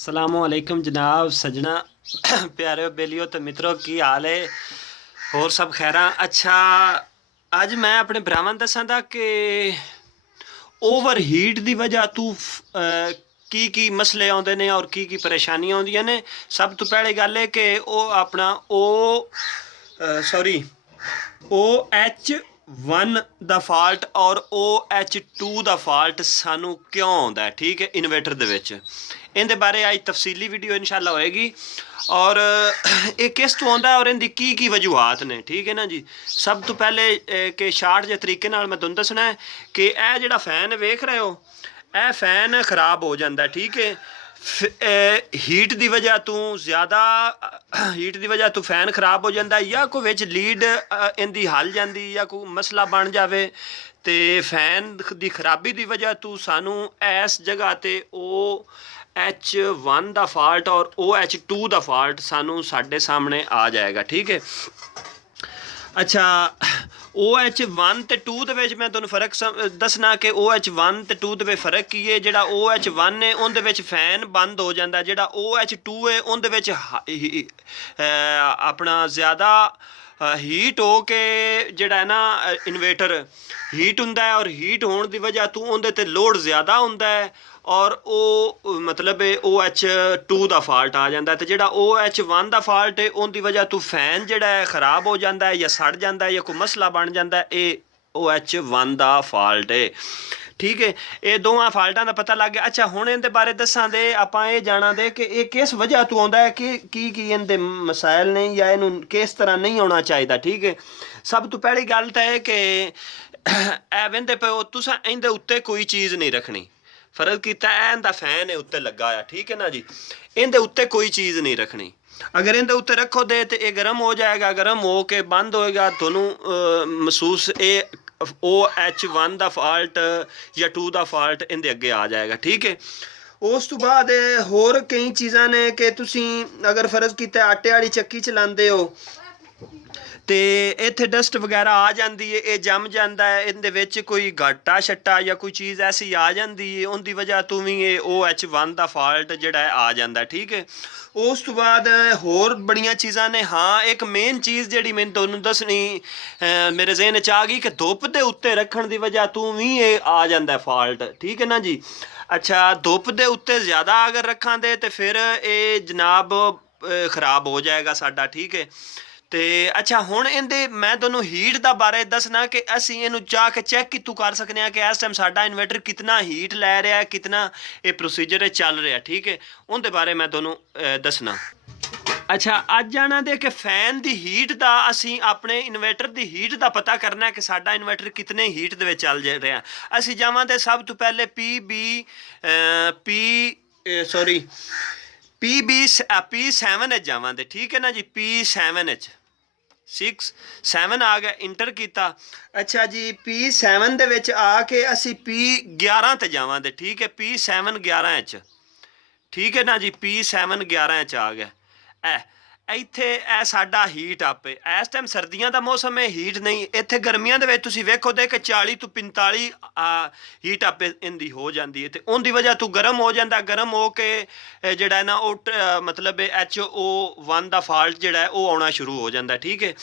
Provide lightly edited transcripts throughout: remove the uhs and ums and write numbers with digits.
सलामुअलैकुम जनाब सजना प्यारे बेलियो तो मित्रों की हाल है। होर सब खैर। अच्छा अज मैं अपने भरावां दसां कि ओवर हीट की वजह तू की मसले आउंदे ने और की परेशानियां आउंदियां ने। सब तो पहले गल है कि वो अपना OH1 दा फॉल्ट और OH2 दा फॉल्ट सानू क्यों आउंदा है, ठीक है, इन्वेटर दे विच। इहदे बारे अज तफसीली वीडियो इंशाल्लाह होएगी और ये किस तो आउंदा और इहदी की वजूहात ने, ठीक है ना जी। सब तो पहले कि शार्ट जे तरीके नाल मैं तुहानूं दसना है कि यह जिहड़ा फैन वेख रहे हो, यह फैन खराब हो जाता है, ठीक है। हीट की वजह तू ज़्यादा हीट की वजह तू फैन खराब हो जाता है या कोई विच लीड इनकी हल जाती या कोई मसला बन जाए तो फैन की खराबी की वजह तू सानू इस जगह ते OH1 का फॉल्ट और OH2 का फॉल्ट सानू साडे सामने आ जाएगा, ठीक है। अच्छा OH1 ते 2 दे विच मैं तुहानूं फर्क दसना कि OH1 ते 2 दे फर्क की है। जिहड़ा OH1 है उहदे विच फैन बंद हो जाता, जिहड़ा OH2 है उहदे विच अपना ज़्यादा हीट हो के जिहड़ा है ना इन्वेटर हीट हुंदा है और हीट होने की वजह तू उहदे ते लोड ज़्यादा हुंदा है और वो मतलब OH2 का फॉल्ट आ जाता है। तो जिहड़ा OH1 का फॉल्ट है उनकी वजह तू फैन जिहड़ा है खराब हो जाता है या सड़ जाता है या कोई मसला बन जाता है, ये OH1 का फॉल्ट है, ठीक है। ये दोवां फॉल्टां का पता लग गया। अच्छा हुण इहदे बारे दसां दे आपां ये जाना दे कि ये किस वजह तो आउंदा है कि की इहदे मसाइल ने या इहनूं किस तरह नहीं आउणा चाहिदा, ठीक है। सब तो पहली गल तो है कि ए वेंदे पिओ तुसां इहदे उत्ते कोई चीज़ नहीं रखनी। फर्ज किया इहदा फैन है उत्ते लगा है, ठीक है ना जी। इहदे उत्ते कोई चीज़ नहीं रखनी। अगर इहदे उत्ते रखो दे तो ये गर्म हो जाएगा, गर्म हो के बंद होएगा, तुहानूं महसूस ये OH1 का फॉल्ट या 2 का फॉल्ट इहदे अगे आ जाएगा, ठीक है। उस तो बाद होर कई चीज़ां ने कि तुसीं अगर फर्ज किया आटे वाली चक्की चलाते हो तो इत्थे डस्ट वगैरह आ जाती है, ये जम जाता है, इहदे विच कोई घाटा छट्टा या कोई चीज़ ऐसी आ जाती है, उनकी वजह तो भी ये OH1 का फॉल्ट जिहड़ा है आ जाता है, ठीक है। उस तो बाद होर बड़ियां चीज़ां ने। हाँ एक मेन चीज़ जिहड़ी मैं तुहानूं दसनी मेरे जहन च आ गई कि धुप दे उत्ते रखण दी वजह तो भी ये आ जाता है फॉल्ट, ठीक है ना जी। अच्छा धुप दे उत्ते ज़्यादा अगर रखां दे तो फिर ये जनाब खराब हो जाएगा साडा, ठीक है। तो अच्छा हुण इहदे मैं तुहानूं हीट का बारे दसना कि असीं इहनूं चाह के चैक कितों कर सकते हैं कि इस टाइम साडा इन्वर्टर कितना हीट लै रहा है, कितना ये प्रोसीजर चल रहा है, ठीक है। उनके बारे मैं तुहानूं दसना। अच्छा अज जाना दे कि फैन की हीट का असीं अपने इन्वर्टर की हीट का पता करना है कि साडा इन्वर्टर कितने हीट दे विच चल रहा। असीं जावांगे सब तो पहले P7 जावांगे, ठीक है ना जी। P7 आ गया, इंटर किया। अच्छा जी P7 दे विच आके असी P11 ते जावांगे, ठीक है। P7 11 ठीक है ना जी। P7 11 आ गया। ਇੱਥੇ ਇਹ ਸਾਡਾ ਹੀਟ ਅਪ ਹੈ। ਇਸ ਟਾਈਮ ਸਰਦੀਆਂ ਦਾ ਮੌਸਮ ਹੈ, ਹੀਟ ਨਹੀਂ। ਇੱਥੇ ਗਰਮੀਆਂ ਦੇ ਵਿੱਚ ਤੁਸੀਂ ਵੇਖੋ ਦੇ ਕਿ 40 ਤੋਂ 45 ਹੀਟ ਅਪ ਇਹਦੀ ਹੋ ਜਾਂਦੀ ਹੈ ਤੇ ਉਹਦੀ ਵਜ੍ਹਾ ਤੋਂ ਗਰਮ ਹੋ ਜਾਂਦਾ। ਗਰਮ ਹੋ ਕੇ ਜਿਹੜਾ ਨਾ ਉਹ ਮਤਲਬ HO1 ਦਾ ਫਾਲਟ ਜਿਹੜਾ ਹੈ ਉਹ ਆਉਣਾ ਸ਼ੁਰੂ ਹੋ ਜਾਂਦਾ, ਠੀਕ ਹੈ।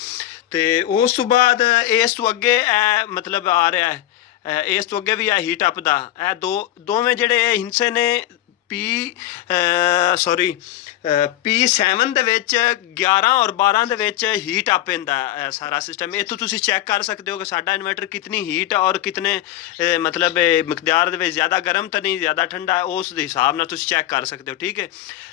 ਤੇ ਉਸ ਤੋਂ ਬਾਅਦ ਇਸ ਤੋਂ ਅੱਗੇ ਇਹ ਮਤਲਬ ਆ ਰਿਹਾ ਹੈ, ਇਸ ਤੋਂ ਅੱਗੇ ਵੀ ਇਹ ਹੀਟ ਅਪ ਦਾ ਇਹ ਦੋਵੇਂ ਜਿਹੜੇ ਹਿੱਸੇ ਨੇ P7 ਦੇ ਵਿੱਚ 11 और 12 ਦੇ ਵਿੱਚ ਹੀਟ ਅਪ ਹੁੰਦਾ ਸਾਰਾ ਸਿਸਟਮ। ਇੱਥੋਂ ਤੁਸੀਂ ਚੈੱਕ ਕਰ ਸਕਦੇ ਹੋ ਕਿ ਸਾਡਾ ਇਨਵਰਟਰ ਕਿਤਨੀ ਹੀਟ और कितने मतलब मकदार ਦੇ ਵਿੱਚ ज़्यादा गर्म तो नहीं ज़्यादा ठंडा, उस हिसाब ਨਾਲ ਤੁਸੀਂ ਚੈੱਕ ਕਰ ਸਕਦੇ ਹੋ, ठीक है।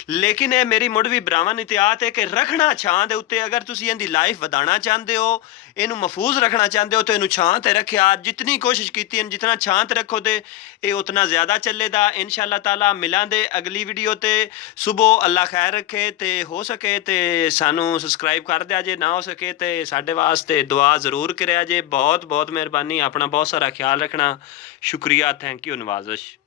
लेकिन ये मेरी मुड़ भी भरावां नूं इतिहात है कि रखना छां दे उत्ते। अगर तुसीं इहदी लाइफ वधाना चाहते हो, इनू महफूज रखना चाहते हो तो इनू छां ते रखिया। जितनी कोशिश की जितना छां ते रखो तो ये उतना ज़्यादा चलेगा इंशाअल्लाह ताला। मिलांदे अगली वीडियो ते। सुबह अल्लाह खैर रखे तो हो सके तो सानू सबसक्राइब कर दिया जे, ना हो सके तो साडे वास्ते दुआ जरूर करिया जे। बहुत बहुत मेहरबानी, अपना बहुत सारा ख्याल रखना। शुक्रिया, थैंक यू, नवाजिश।